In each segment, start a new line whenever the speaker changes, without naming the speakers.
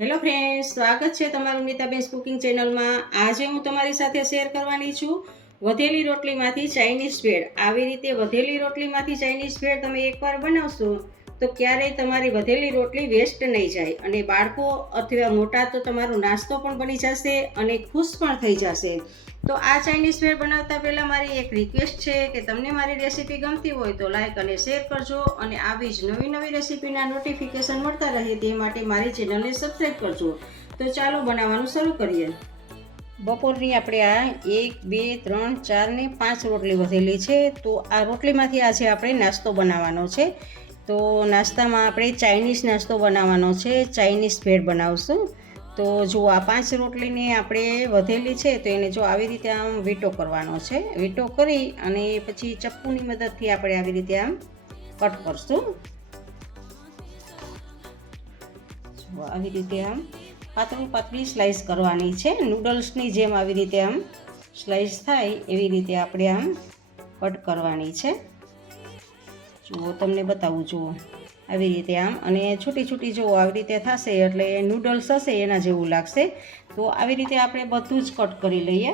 Hello friends સ્વાગત છે તમારું નીતાબેન કુકિંગ ચેનલમાં આજે હું તમારી સાથે શેર કરવાની છું વધેલી રોટલીમાંથી ચાઇનીઝ ભેળ આવી રીતે વધેલી રોટલીમાંથી ચાઇનીઝ ભેળ તમે એકવાર બનાવશો તો ક્યારેય તમારી વધેલી રોટલી વેસ્ટ નહીં જાય અને બાળકો અથવા મોટા તો તમારો નાસ્તો પણ બની જશે અને ખુશ પણ થઈ જશે. તો આ ચાઇનીઝ વેર બનાવતા પહેલાં મારી એક રિક્વેસ્ટ છે કે તમને મારી રેસીપી ગમતી હોય તો લાઇક અને શેર કરજો અને આવી જ નવી નવી રેસીપીના નોટિફિકેશન મળતા રહે તે માટે મારી ચેનલને સબસ્ક્રાઈબ કરજો. તો ચાલો બનાવવાનું શરૂ કરીએ. બપોરની આપણે આ એક, બે, ત્રણ, ચાર ને પાંચ રોટલી વધેલી છે તો આ રોટલીમાંથી આજે આપણે નાસ્તો બનાવવાનો છે. તો નાસ્તામાં આપણે ચાઇનીઝ નાસ્તો બનાવવાનો છે. ચાઇનીઝ ભેળ બનાવશું. તો જો આ પાંચ રોટલીને આપણે વધેલી છે, તો એને જો આવી રીતે આમ વીટો કરવાનો છે. વીટો કરી અને પછી ચપ્પુની મદદથી આપણે આવી રીતે આમ કટ કરશું. આવી રીતે આમ પાતળું પાતળી સ્લાઈસ કરવાની છે. નૂડલ્સની જેમ આવી રીતે આમ સ્લાઈસ થાય, એવી રીતે આપણે આમ કટ કરવાની છે. જુઓ, તમને બતાવું, જુઓ. આવી રીતે આમ. અને છૂટી છૂટી જુઓ, આવી રીતે થશે એટલે નૂડલ્સ હશે એના જેવું લાગશે. તો આવી રીતે આપણે બધું જ કટ કરી લઈએ.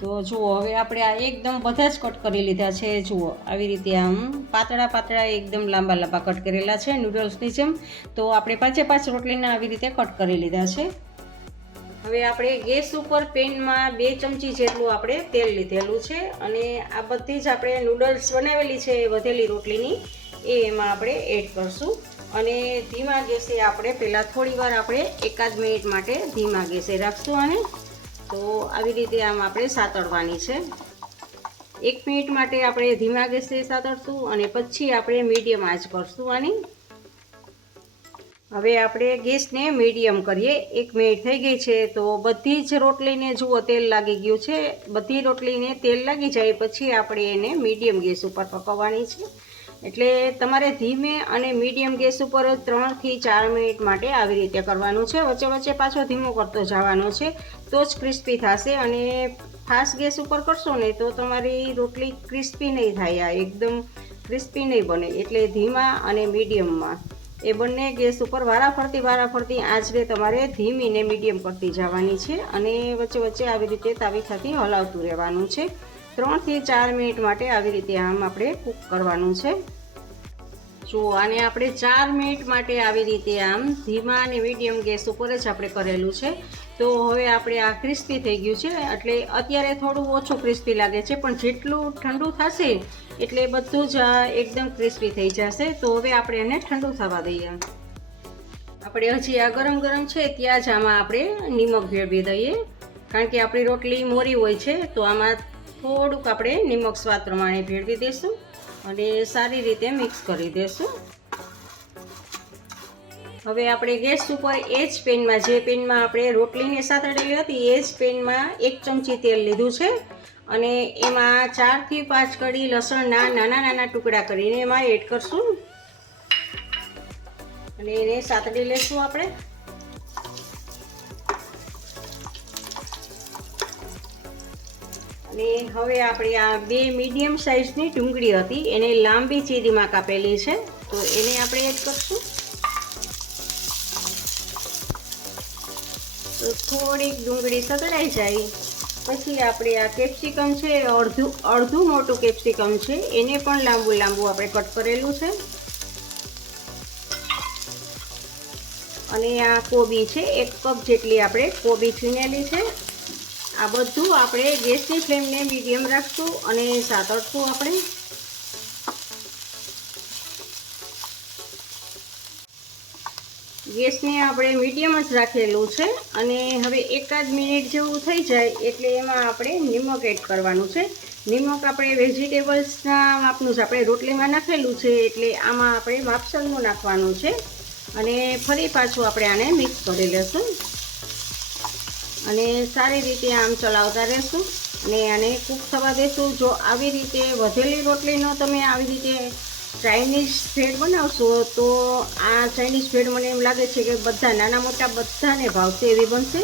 તો જુઓ, હવે આપણે આ એકદમ બધા જ કટ કરી લીધા છે, જુઓ. આવી રીતે આમ પાતળા પાતળા એકદમ લાંબા લાંબા કટ કરેલા છે નૂડલ્સની જેમ. તો આપણે પાંચે પાંચ રોટલીના આવી રીતે કટ કરી લીધા છે. હવે આપણે ગેસ ઉપર પેનમાં બે ચમચી જેટલું આપણે તેલ લીધેલું છે અને આ બધી જ આપણે નૂડલ્સ બનાવેલી છે વધેલી રોટલીની, એ એમાં આપણે એડ કરશું. અને ધીમા ગેસે આપણે પહેલાં થોડી વાર આપણે એકાદ મિનિટ માટે ધીમા ગેસે રાખશું અને તો આવી રીતે આમ આપણે સાતળવાની છે. એક મિનિટ માટે આપણે ધીમા ગેસે સાતળશું અને પછી આપણે મીડિયમ આંચ કરશું આની. હવે આપણે ગેસને મીડિયમ કરીએ. એક મિનિટ થઈ ગઈ છે, તો બધી જ રોટલીને જુઓ, તેલ લાગી ગયું છે. બધી રોટલીને તેલ લાગી જાય પછી આપણે એને મીડિયમ ગેસ ઉપર પકવવાની છે. એટલે તમારે ધીમે અને મીડિયમ ગેસ ઉપર ત્રણથી ચાર મિનિટ માટે આવી રીતે કરવાનું છે. વચ્ચે વચ્ચે પાછો ધીમો કરતો જવાનો છે, તો જ ક્રિસ્પી થશે. અને ફાસ્ટ ગેસ ઉપર કરશો ને, તો તમારી રોટલી ક્રિસ્પી નહીં થાય. આ એકદમ ક્રિસ્પી નહીં બને. એટલે ધીમા અને મીડિયમમાં. એ બંને ગેસ ઉપર વારા ફરતી વારા ફરતી આંચને તમારે ધીમી ને મીડિયમ કરતી જવાની છે અને વચ્ચે વચ્ચે આવી રીતે તાવીથાથી હલાવતું રહેવાનું છે. ત્રણથી ચાર મિનિટ માટે આવી રીતે આમ આપણે કૂક કરવાનું છે. જો આને આપણે ચાર મિનિટ માટે આવી રીતે આમ ધીમા અને મીડિયમ ગેસ ઉપર જ આપણે કરેલું છે. તો હવે આપણે આ ક્રિસ્પી થઈ ગયું છે, એટલે અત્યારે થોડું ઓછું ક્રિસ્પી લાગે છે, પણ જેટલું ઠંડુ થશે એટલે બધું જ એકદમ ક્રિસ્પી થઈ જશે. તો હવે આપણે એને ઠંડુ થવા દઈએ. આપણે હજી આ ગરમ ગરમ છે, ત્યાં જ આમાં આપણે નિમક ભેળવી દઈએ કારણ કે આપણી રોટલી મોરી હોય છે, તો આમાં થોડુંક આપણે નિમક સ્વાદ પ્રમાણે ભેળવી દઈશું અને સારી રીતે મિક્સ કરી દઈશું હવે આપણે ગેસ ઉપર એ જ પેનમાં, જે પેનમાં આપણે રોટલીને સાતડેલી હતી, એ જ પેનમાં એક ચમચી તેલ લીધું છે. અને એમાં ચારથી પાંચ કડી લસણના નાના નાના ટુકડા કરીને એમાં એડ કરશું. અને એને સાતડી લેશું આપણે. અને હવે આપણે આ બે મીડિયમ સાઇઝની ડુંગળી હતી, એને લાંબી ચીરીમાં કાપેલી છે. તો એને આપણે એડ કરશું. થોડીક ડુંગળી સગડાઈ જાય. પછી આપણે આ કેપ્સિકમ છે અડધું અડધું મોટું કેપ્સિકમ છે, એને પણ લાંબુ લાંબુ આપણે કટ કરેલું છે. અને આ કોબી છે, એક કપ જેટલી આપણે કોબી છીનેલી છે. આ બધું આપણે ગેસની ફ્લેમને મીડિયમ રાખશું અને સાતડશું આપણે. ગેસને આપણે મીડિયમ જ રાખેલું છે અને હવે એકાદ મિનિટ જેવું થઈ જાય એટલે એમાં આપણે નિમક એડ કરવાનું છે. નિમક આપણે વેજીટેબલ્સના માપનું જ આપણે રોટલીમાં નાખેલું છે એટલે આમાં આપણે માપસરનું નાખવાનું છે અને ફરી પાછું આપણે આને મિક્સ કરી લઈશું અને સારી રીતે આમ ચલાવતા રહેશું અને આને કૂક થવા દેશું. જો આવી રીતે વધેલી રોટલીનો તમે આવી રીતે ચાઇનીઝ ભેળ બનાવશો તો આ ચાઇનીઝ ભેળ મને એમ લાગે છે કે બધા નાના મોટા બધાને ભાવશે એવી બનશે.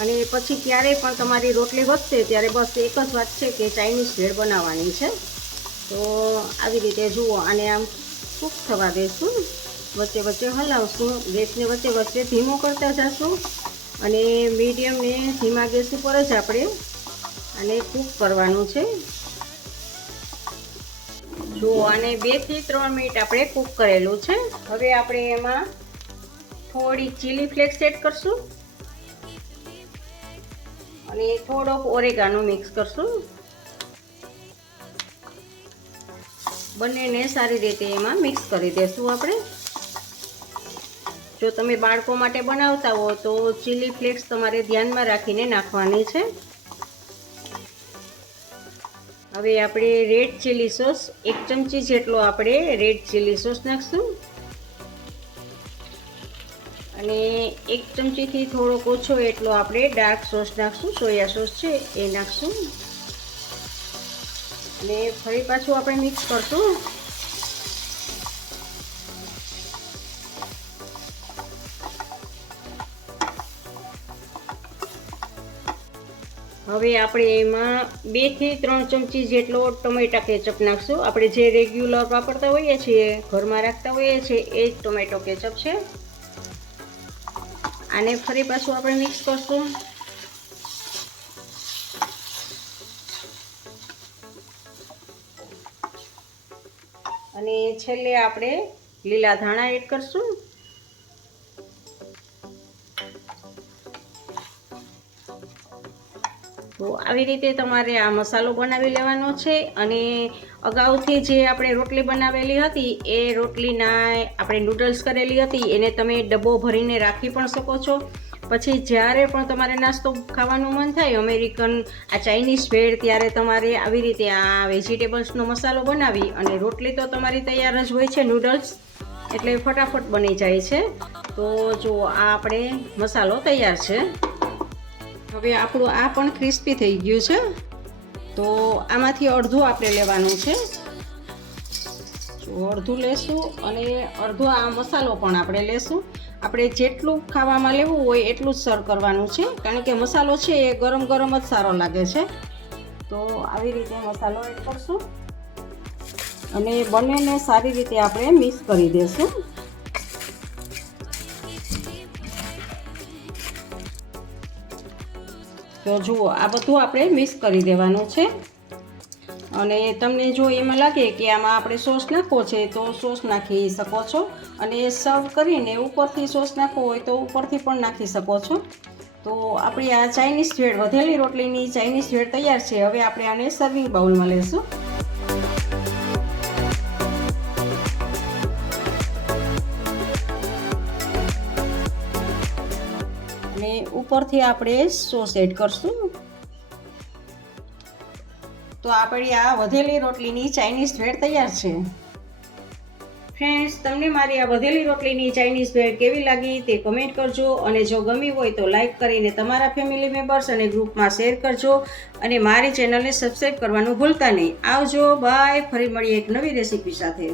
અને પછી ક્યારેય પણ તમારી રોટલી વધશે ત્યારે બસ એક જ વાત છે કે ચાઇનીઝ ભેળ બનાવવાની છે. તો આવી રીતે જુઓ આને આમ કૂક થવા દઈશું વચ્ચે વચ્ચે હલાવશું. ગેસને વચ્ચે વચ્ચે ધીમો કરતા જશું. અને મીડિયમ ને ધીમા ગેસ ઉપર જ આપણે આને કૂક કરવાનું છે. જુઓ અને બેથી ત્રણ મિનિટ આપણે કૂક કરેલું છે. હવે આપણે એમાં થોડી ચીલી ફ્લેક્સ એડ કરશું. અને થોડોક ઓરેગાનો મિક્સ કરશું. બંનેને સારી રીતે એમાં મિક્સ કરી દેશું આપણે. જો તમે બાળકો માટે બનાવતા હો તો ચીલી ફ્લેક્સ તમારે ધ્યાનમાં રાખીને નાખવાની છે. હવે આપણે રેડ ચીલી સોસ એક ચમચી જેટલો આપણે રેડ ચીલી સોસ નાખશું. અને એક ચમચીથી થોડોક ઓછો એટલો આપણે ડાર્ક સોસ નાખશું સોયા સોસ છે, એ નાખશું. અને ફરી પાછું આપણે મિક્સ કરશું. હવે આપણે એમાં બેથી ત્રણ ચમચી જેટલો ટમેટા કેચઅપ નાખશું. આપણે જે રેગ્યુલર વાપરતા હોઈએ છીએ, ઘરમાં રાખતા હોઈએ છીએ, એ જ ટોમેટો કેચઅપ છે. આને ફરી પાછું આપણે મિક્સ કરશું. અને છેલ્લે આપણે લીલા ધાણા એડ કરશું. તો આવી રીતે તમારે આ મસાલો બનાવી લેવાનો છે અને અગાઉથી જે આપણે રોટલી બનાવેલી હતી, એ રોટલીના આપણે નૂડલ્સ કરેલી હતી, એને તમે ડબ્બો ભરીને રાખી પણ શકો છો. પછી જ્યારે પણ તમારે નાસ્તો ખાવાનું મન થાય, અમેરિકન આ ચાઇનીઝ ભેળ ત્યારે તમારે આવી રીતે આ વેજીટેબલ્સનો મસાલો બનાવી અને રોટલી તો તમારી તૈયાર જ હોય છે નૂડલ્સ એટલે ફટાફટ બની જાય છે. તો જો આ આપણે મસાલો તૈયાર છે. હવે આપણું આ પણ ક્રિસ્પી થઈ ગયું છે. તો આમાંથી અડધું આપણે લેવાનું છે. અડધું લેશું અને અડધો આ મસાલો પણ આપણે લેશું. આપણે જેટલું ખાવામાં લેવું હોય એટલું જ સર્વ કરવાનું છે. કારણ કે મસાલો છે એ ગરમ ગરમ જ સારો લાગે છે. તો આવી રીતે મસાલો એડ કરશું. અને બંનેને સારી રીતે આપણે મિક્સ કરી દઈશું તો જુઓ, આ બધું આપણે મિક્સ કરી દેવાનું છે. અને તમને જો એમાં લાગે કે આમાં આપણે સોસ નાખવો છે, તો સોસ નાખી શકો છો. અને સર્વ કરીને ઉપરથી સોસ નાખવો હોય તો ઉપરથી પણ નાખી શકો છો. તો આપણી આ ચાઇનીઝ ભેળ વધેલી રોટલીની ચાઇનીઝ ભેળ તૈયાર છે. હવે આપણે આને સર્વિંગ બાઉલમાં લેશું ઉપરથી આપણે સોસ એડ કરશું. તો આપણી આ વધેલી રોટલીની ચાઇનીઝ ભેળ તૈયાર છે. ફ્રેન્ડ્સ, તમને મારી આ વધેલી રોટલીની ચાઇનીઝ ભેળ કેવી લાગી તે કમેન્ટ કરજો અને જો ગમી હોય તો લાઇક કરીને તમારા ફેમિલી મેમ્બર્સ અને ગ્રુપમાં શેર કરજો અને મારી ચેનલને સબસ્ક્રાઈબ કરવાનું ભૂલતા નહીં. આવજો, બાય, ફરી મળીએ એક નવી રેસીપી સાથે.